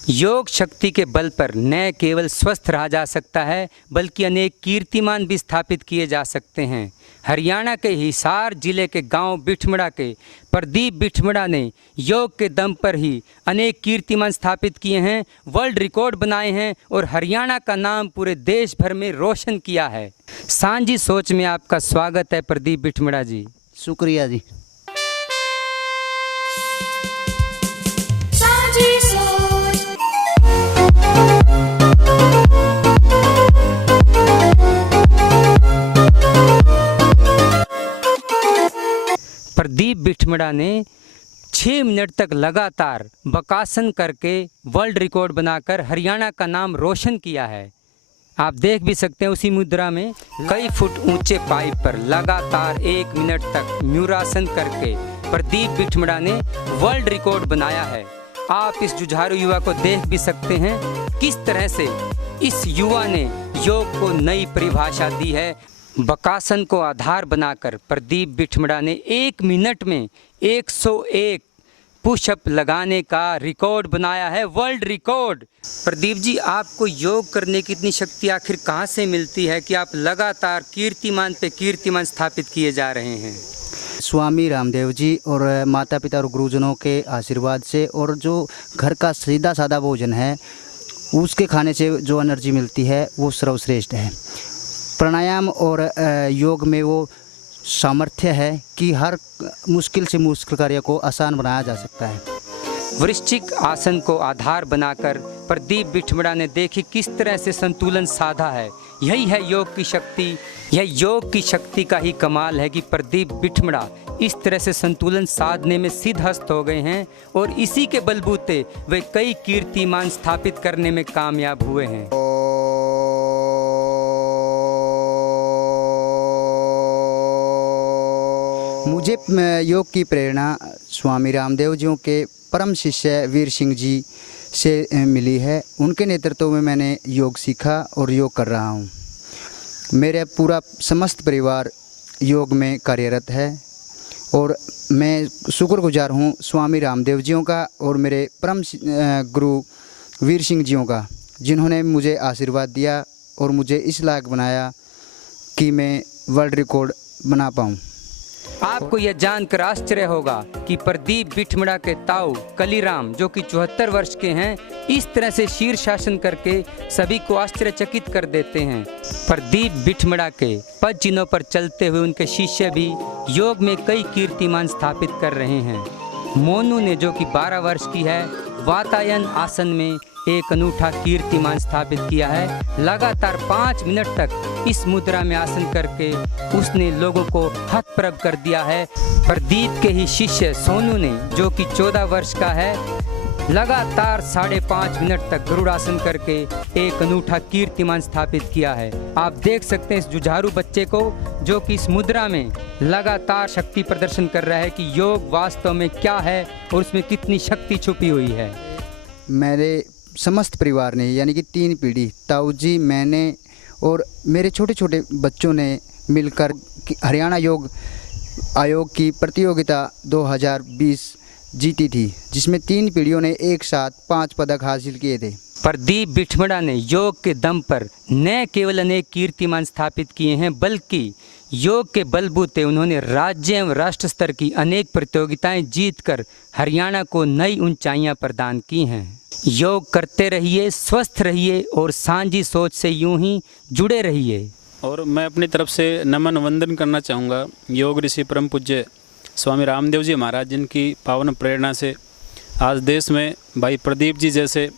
योग शक्ति के बल पर न केवल स्वस्थ रहा जा सकता है बल्कि अनेक कीर्तिमान भी स्थापित किए जा सकते हैं। हरियाणा के हिसार जिले के गांव बिठमड़ा के प्रदीप बिठमड़ा ने योग के दम पर ही अनेक कीर्तिमान स्थापित किए हैं, वर्ल्ड रिकॉर्ड बनाए हैं और हरियाणा का नाम पूरे देश भर में रोशन किया है। सांझी सोच में आपका स्वागत है प्रदीप बिठमड़ा जी। शुक्रिया जी। प्रदीप बिठमड़ा ने 6 मिनट तक लगातार बकासन करके वर्ल्ड रिकॉर्ड बनाकर हरियाणा का नाम रोशन किया है। आप देख भी सकते हैं उसी मुद्रा में कई फुट ऊंचे पाइप पर लगातार 1 मिनट तक म्यूरासन करके प्रदीप बिठमड़ा ने वर्ल्ड रिकॉर्ड बनाया है। आप इस जुझारू युवा को देख भी सकते हैं किस तरह से इस युवा ने योग को नई परिभाषा दी है। बकासन को आधार बनाकर प्रदीप बिठमड़ा ने 1 मिनट में 101 पुशअप लगाने का रिकॉर्ड बनाया है, वर्ल्ड रिकॉर्ड। प्रदीप जी, आपको योग करने की इतनी शक्ति आखिर कहाँ से मिलती है कि आप लगातार कीर्तिमान पे कीर्तिमान स्थापित किए जा रहे हैं? स्वामी रामदेव जी और माता पिता और गुरुजनों के आशीर्वाद से, और जो घर का सीधा साधा भोजन है उसके खाने से जो एनर्जी मिलती है वो सर्वश्रेष्ठ है। प्राणायाम और योग में वो सामर्थ्य है कि हर मुश्किल से मुश्किल कार्य को आसान बनाया जा सकता है। वृश्चिक आसन को आधार बनाकर प्रदीप बिठमड़ा ने देखी किस तरह से संतुलन साधा है। यही है योग की शक्ति। यह योग की शक्ति का ही कमाल है कि प्रदीप बिठमड़ा इस तरह से संतुलन साधने में सिद्धहस्त हो गए हैं और इसी के बलबूते वे कई कीर्तिमान स्थापित करने में कामयाब हुए हैं। मुझे योग की प्रेरणा स्वामी रामदेव जी के परम शिष्य वीर सिंह जी से मिली है। उनके नेतृत्व में मैंने योग सीखा और योग कर रहा हूँ। मेरे पूरा समस्त परिवार योग में कार्यरत है और मैं शुक्रगुजार हूँ स्वामी रामदेव जी का और मेरे परम गुरु वीर सिंह जी का, जिन्होंने मुझे आशीर्वाद दिया और मुझे इस लायक बनाया कि मैं वर्ल्ड रिकॉर्ड बना पाऊँ। आपको यह जानकर आश्चर्य होगा कि प्रदीप बिठमड़ा के ताऊ कलीराम, जो कि 74 वर्ष के हैं, इस तरह से शीर्षासन करके सभी को आश्चर्यचकित कर देते हैं। प्रदीप बिठमड़ा के पद चिन्हों पर चलते हुए उनके शिष्य भी योग में कई कीर्तिमान स्थापित कर रहे हैं। मोनू ने, जो कि 12 वर्ष की है, वातायन आसन में एक अनूठा कीर्तिमान स्थापित किया है। लगातार 5 मिनट तक इस मुद्रा में आसन करके उसने लोगों को हतप्रभ कर दिया है। प्रदीप के ही शिष्य सोनू ने, जो कि 14 वर्ष का है, लगातार 5.5 मिनट तक गरुड़ासन करके एक अनूठा कीर्तिमान स्थापित किया है। आप देख सकते हैं इस जुझारू बच्चे को, जो कि इस मुद्रा में लगातार शक्ति प्रदर्शन कर रहा है कि योग वास्तव में क्या है और उसमें कितनी शक्ति छुपी हुई है। मेरे समस्त परिवार ने, यानी कि 3 पीढ़ी, ताऊ जी, मैंने और मेरे छोटे छोटे बच्चों ने मिलकर हरियाणा योग आयोग की प्रतियोगिता 2020 जीती थी, जिसमें 3 पीढ़ियों ने एक साथ 5 पदक हासिल किए थे। प्रदीप बिठमड़ा ने योग के दम पर न केवल अनेक कीर्तिमान स्थापित किए हैं बल्कि योग के बलबूते उन्होंने राज्य एवं राष्ट्र स्तर की अनेक प्रतियोगिताएं जीतकर हरियाणा को नई ऊंचाइयां प्रदान की हैं। योग करते रहिए, स्वस्थ रहिए और सांझी सोच से यूं ही जुड़े रहिए। और मैं अपनी तरफ से नमन वंदन करना चाहूँगा योग ऋषि परम पूज्य स्वामी रामदेव जी महाराज, जिनकी पावन प्रेरणा से आज देश में भाई प्रदीप जी जैसे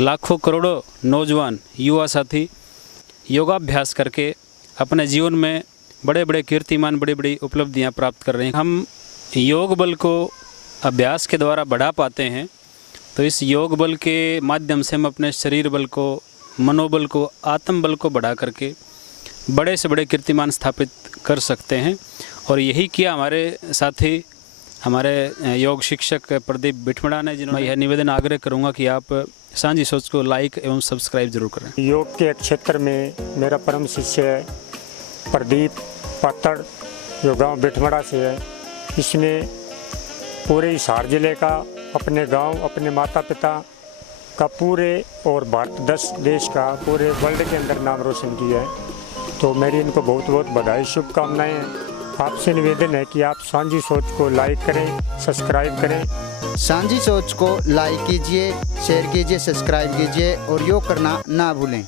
लाखों करोड़ों नौजवान युवा साथी योगाभ्यास करके अपने जीवन में बड़े बड़े कीर्तिमान, बड़ी बड़ी उपलब्धियां प्राप्त कर रहे हैं। हम योग बल को अभ्यास के द्वारा बढ़ा पाते हैं, तो इस योग बल के माध्यम से हम अपने शरीर बल को, मनोबल को, आत्म बल को बढ़ा करके बड़े से बड़े कीर्तिमान स्थापित कर सकते हैं। और यही किया हमारे साथी, हमारे योग शिक्षक प्रदीप बिठमड़ा ने, जिन्होंने यह निवेदन आग्रह करूंगा कि आप सांझी सोच को लाइक एवं सब्सक्राइब जरूर करें। योग के क्षेत्र में मेरा परम शिष्य प्रदीप पातड़, जो गांव बिठमड़ा से है, इसने पूरे हिसार जिले का, अपने गांव, अपने माता पिता का पूरे और भारत देश का पूरे वर्ल्ड के अंदर नाम रोशन किया है। तो मेरी इनको बहुत बहुत बधाई, शुभकामनाएं हैं। आपसे निवेदन है कि आप सांझी सोच को लाइक करें, सब्सक्राइब करें। सांझी सोच को लाइक कीजिए, शेयर कीजिए, सब्सक्राइब कीजिए और योग करना ना भूलें।